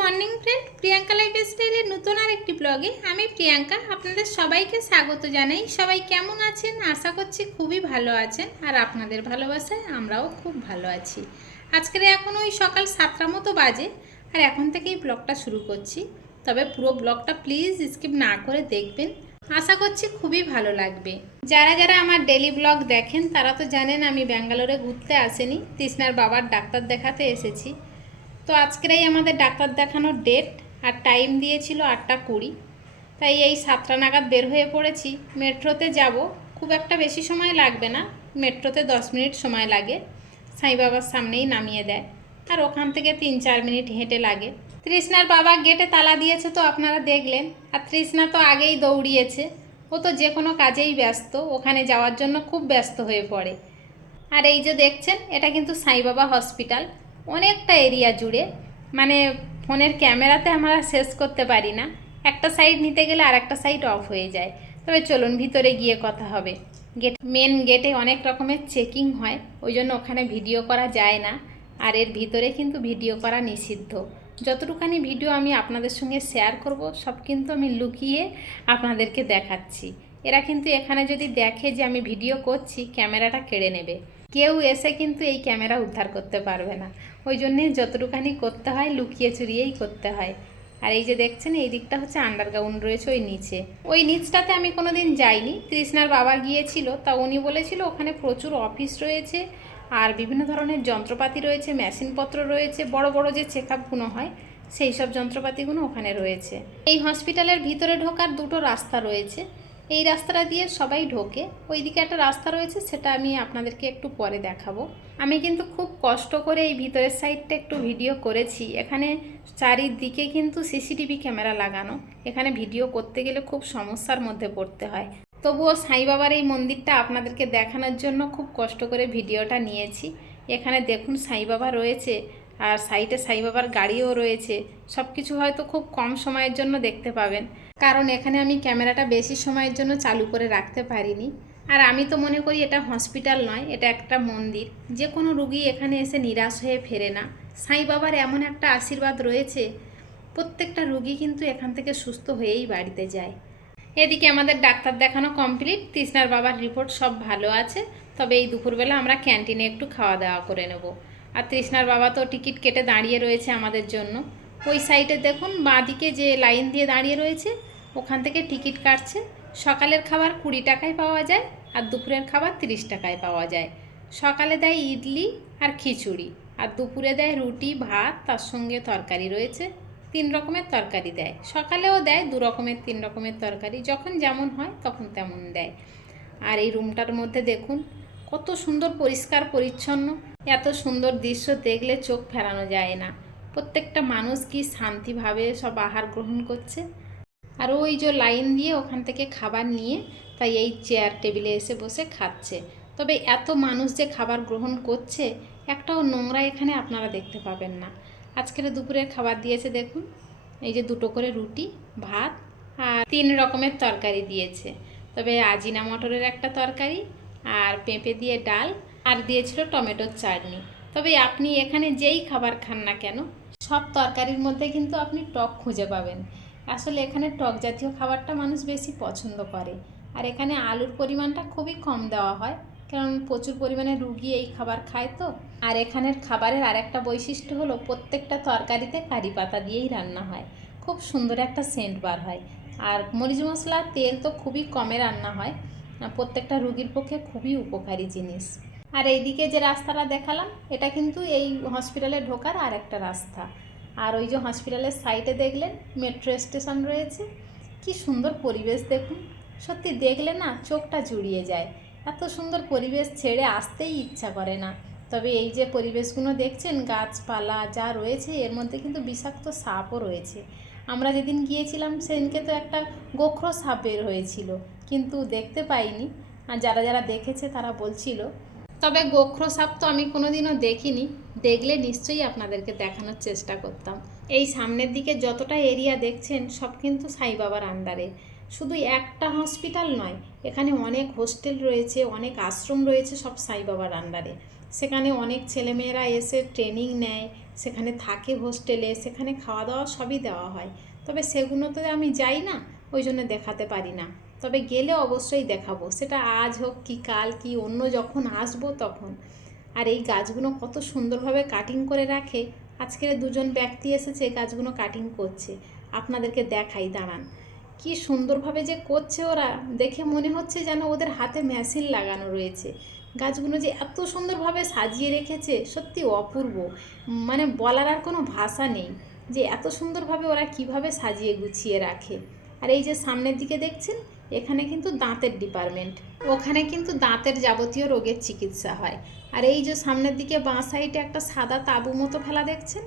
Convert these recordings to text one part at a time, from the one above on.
Morning friend, Priyanka life স্টাইলের নতুন আর একটি ব্লগে আমি প্রিয়াঙ্কা আপনাদের সবাইকে স্বাগত জানাই। সবাই কেমন আছেন? আশা করছি খুবই ভালো আছেন আর আপনাদের ভালোবাসায় আমরাও খুব ভালো আছি। আজকের এখন ওই সকাল সাতটা মতো বাজে আর এখন থেকেই ব্লগটা শুরু করছি। তবে পুরো ব্লগটা প্লিজ স্কিপ না করে দেখবেন। আশা করছি খুবই ভালো লাগবে। যারা যারা আমার ডেলি ব্লগ দেখেন, তারা তো জানেন আমি ব্যাঙ্গালোরে ঘুরতে আসেনি। তৃষ্ণার বাবার ডাক্তার দেখাতে এসেছি। তো আজকেরাই আমাদের ডাক্তার দেখানোর ডেট আর টাইম দিয়েছিল আটটা কুড়ি। তাই এই সাতটা নাগাদ বের হয়ে পড়েছি। মেট্রোতে যাব। খুব একটা বেশি সময় লাগবে না। মেট্রোতে দশ মিনিট সময় লাগে। সাই বাবার সামনেই নামিয়ে দেয়। আর ওখান থেকে তিন চার মিনিট হেঁটে লাগে। তৃষ্ণার বাবা গেটে তালা দিয়েছে তো আপনারা দেখলেন। আর তৃষ্ণা তো আগেই দৌড়িয়েছে। ও তো যে কোনো কাজেই ব্যস্ত। ওখানে যাওয়ার জন্য খুব ব্যস্ত হয়ে পড়ে। আর এই যে দেখছেন, এটা কিন্তু সাইবাবা হসপিটাল অনেকটা এরিয়া জুড়ে। মানে ফোনের ক্যামেরাতে আমরা শেষ করতে পারি না। একটা সাইড নিতে গেলে আর একটা সাইড অফ হয়ে যায়। তবে চলুন, ভিতরে গিয়ে কথা হবে। গেট মেন গেটে অনেক রকমের চেকিং হয়, ওই জন্য ওখানে ভিডিও করা যায় না। আর এর ভিতরে কিন্তু ভিডিও করা নিষিদ্ধ। যতটুখানি ভিডিও আমি আপনাদের সঙ্গে শেয়ার করব, সব কিন্তু আমি লুকিয়ে আপনাদেরকে দেখাচ্ছি। এরা কিন্তু এখানে যদি দেখে যে আমি ভিডিও করছি, ক্যামেরাটা কেড়ে নেবে। কেউ এসে কিন্তু এই ক্যামেরা উদ্ধার করতে পারবে না। ওই জন্যে যতটুখানি করতে হয়, লুকিয়ে চুরিয়েই করতে হয়। আর এই যে দেখছেন, এই দিকটা হচ্ছে আন্ডারগ্রাউন্ড রয়েছে, ওই নিচে। ওই নিচটাতে আমি কোনো দিন যাইনি। তৃষ্ণার বাবা গিয়েছিল, তা উনি বলেছিল ওখানে প্রচুর অফিস রয়েছে, আর বিভিন্ন ধরনের যন্ত্রপাতি রয়েছে, মেশিনপত্র রয়েছে, বড় বড় যে চেক আপগুলো হয়, সেই সব যন্ত্রপাতিগুলো ওখানে রয়েছে। এই হসপিটালের ভিতরে ঢোকার দুটো রাস্তা রয়েছে। এই রাস্তাটা দিয়ে সবাই ঢোকে। ওইদিকে একটা রাস্তা রয়েছে, সেটা আমি আপনাদেরকে একটু পরে দেখাবো। আমি কিন্তু খুব কষ্ট করে এই ভিতরের সাইডটা একটু ভিডিও করেছি। এখানে চারিদিকে কিন্তু সিসিটিভি ক্যামেরা লাগানো। এখানে ভিডিও করতে গেলে খুব সমস্যার মধ্যে পড়তে হয়। তবুও সাই বাবার এই মন্দিরটা আপনাদেরকে দেখানোর জন্য খুব কষ্ট করে ভিডিওটা নিয়েছি। এখানে দেখুন সাই বাবা রয়েছে। আর সাইডে সাই বাবার গাড়িও রয়েছে। সব কিছু হয়তো খুব কম সময়ের জন্য দেখতে পাবেন। কারণ এখানে আমি ক্যামেরাটা বেশি সময়ের জন্য চালু করে রাখতে পারিনি। আর আমি তো মনে করি এটা হসপিটাল নয়, এটা একটা মন্দির। যে কোনো রুগী এখানে এসে নিরাশ হয়ে ফেরে না। সাই বাবার এমন একটা আশীর্বাদ রয়েছে, প্রত্যেকটা রুগী কিন্তু এখান থেকে সুস্থ হয়েই বাড়িতে যায়। এদিকে আমাদের ডাক্তার দেখানো কমপ্লিট, তৃষ্ণার বাবার রিপোর্ট সব ভালো আছে। তবে এই দুপুরবেলা আমরা ক্যান্টিনে একটু খাওয়া দাওয়া করে নেব। আর তৃষ্ণার বাবা তো টিকিট কেটে দাঁড়িয়ে রয়েছে আমাদের জন্য। ওই সাইডে দেখুন, বাঁদিকে যে লাইন দিয়ে দাঁড়িয়ে রয়েছে, ওখান থেকে টিকিট কাটছে। সকালের খাবার কুড়ি টাকায় পাওয়া যায় আর দুপুরের খাবার তিরিশ টাকায় পাওয়া যায়। সকালে দেয় ইডলি আর খিচুড়ি, আর দুপুরে দেয় রুটি, ভাত, তার সঙ্গে তরকারি রয়েছে। তিন রকমের তরকারি দেয়। সকালেও দেয়, দু রকমের, তিন রকমের তরকারি। যখন যেমন হয় তখন তেমন দেয়। আর এই রুমটার মধ্যে দেখুন কত সুন্দর পরিষ্কার, পরিচ্ছন্ন। এত সুন্দর দৃশ্য দেখলে চোখ ফেরানো যায় না। প্রত্যেকটা মানুষ কি শান্তিভাবে সব আহার গ্রহণ করছে? আর ওই যে লাইন দিয়ে ওখান থেকে খাবার নিয়ে তাই এই চেয়ার টেবিলে এসে বসে খাচ্ছে। তবে এত মানুষ যে খাবার গ্রহণ করছে, একটাও নোংরা এখানে আপনারা দেখতে পাবেন না। আজকের দুপুরের খাবার দিয়েছে দেখুন, এই যে দুটো করে রুটি, ভাত আর তিন রকমের তরকারি দিয়েছে। তবে আজিনা মটরের একটা তরকারি আর পেঁপে দিয়ে ডাল আর দিয়েছিল টমেটোর চাটনি। তবে আপনি এখানে যেই খাবার খান না কেন, সব তরকারির মধ্যে কিন্তু আপনি টক খুঁজে পাবেন। আসলে এখানে টক জাতীয় খাবারটা মানুষ বেশি পছন্দ করে। আর এখানে আলুর পরিমাণটা খুবই কম দেওয়া হয়, কারণ প্রচুর পরিমাণে রুগী এই খাবার খায় তো। আর এখানের খাবারের আরেকটা বৈশিষ্ট্য হলো প্রত্যেকটা তরকারিতে কারি পাতা দিয়েই রান্না হয়। খুব সুন্দর একটা সেন্ট বার হয়। আর মরিচ মশলা তেল তো খুবই কমে রান্না হয়। প্রত্যেকটা রুগীর পক্ষে খুবই উপকারী জিনিস। আর এইদিকে যে রাস্তাটা দেখালাম, এটা কিন্তু এই হসপিটালে ঢোকার আর একটা রাস্তা। আর ওই যে হসপিটালের সাইডে দেখলেন মেট্রো স্টেশন রয়েছে। কি সুন্দর পরিবেশ দেখুন। সত্যি দেখলে না চোখটা জুড়িয়ে যায়। এত সুন্দর পরিবেশ ছেড়ে আসতেই ইচ্ছা করে না। তবে এই যে পরিবেশগুলো দেখছেন, গাছপালা যা রয়েছে, এর মধ্যে কিন্তু বিষাক্ত সাপও রয়েছে। আমরা যেদিন গিয়েছিলাম সেদিনকে তো একটা গোখরো সাপ বের হয়েছিল, কিন্তু দেখতে পাইনি। আর যারা যারা দেখেছে তারা বলছিল, তবে গোখরো সাপ তো আমি কোনোদিনও দেখিনি। দেখলে নিশ্চয়ই আপনাদেরকে দেখানোর চেষ্টা করতাম। এই সামনের দিকে যতটা এরিয়া দেখছেন, সব কিন্তু সাই বাবার আন্ডারে। শুধু একটা হসপিটাল নয়, এখানে অনেক হোস্টেল রয়েছে, অনেক আশ্রম রয়েছে সব সাই বাবার আন্ডারে। সেখানে অনেক ছেলেমেয়েরা এসে ট্রেনিং নেয় সেখানে থাকে হোস্টেলে, সেখানে খাওয়া দাওয়া সবই দেওয়া হয়। তবে সেগুলোতে আমি যাই না, ওই জন্য দেখাতে পারি না। তবে গেলে অবশ্যই দেখাবো। সেটা আজ হোক কি কাল কি অন্য যখন আসব তখন। আর এই গাছগুলো কত সুন্দরভাবে কাটিং করে রাখে। আজকের দুজন ব্যক্তি এসেছে গাছগুলো কাটিং করছে। আপনাদেরকে দেখাই, দাঁড়ান। কি সুন্দরভাবে যে করছে ওরা, দেখে মনে হচ্ছে যেন ওদের হাতে মেশিন লাগানো রয়েছে। গাছগুলো যে এত সুন্দরভাবে সাজিয়ে রেখেছে, সত্যি অপূর্ব। মানে বলার আর কোনো ভাষা নেই যে এত সুন্দরভাবে ওরা কীভাবে সাজিয়ে গুছিয়ে রাখে। আর এই যে সামনের দিকে দেখছেন, এখানে কিন্তু দাঁতের ডিপার্টমেন্ট ওখানে কিন্তু দাঁতের যাবতীয় রোগের চিকিৎসা হয়। আর এই যে সামনের দিকে বাঁ সাইডে একটা সাদা তাবু মতো ফেলা দেখছেন,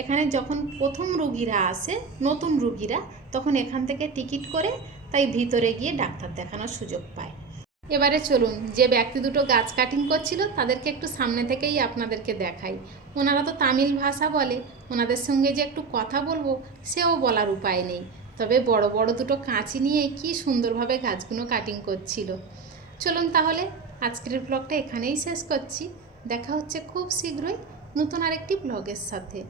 এখানে যখন প্রথম রুগীরা আসে, নতুন রুগীরা, তখন এখান থেকে টিকিট করে তাই ভিতরে গিয়ে ডাক্তার দেখানোর সুযোগ পায়। এবারে চলুন, যে ব্যক্তি দুটো গাছ কাটিং করছিল তাদেরকে একটু সামনে থেকেই আপনাদেরকে দেখাই। ওনারা তো তামিল ভাষা বলে, ওনাদের সঙ্গে যে একটু কথা বলব, সেও বলার উপায় নেই। তবে বড় বড় দুটো কাঁচি নিয়ে কি সুন্দরভাবে গাছগুলো কাটিং করছিল। চলুন তাহলে, আজকের ব্লগটা এখানেই শেষ করছি। দেখা হচ্ছে খুব শীঘ্রই নতুন আরেকটি ব্লগের সাথে।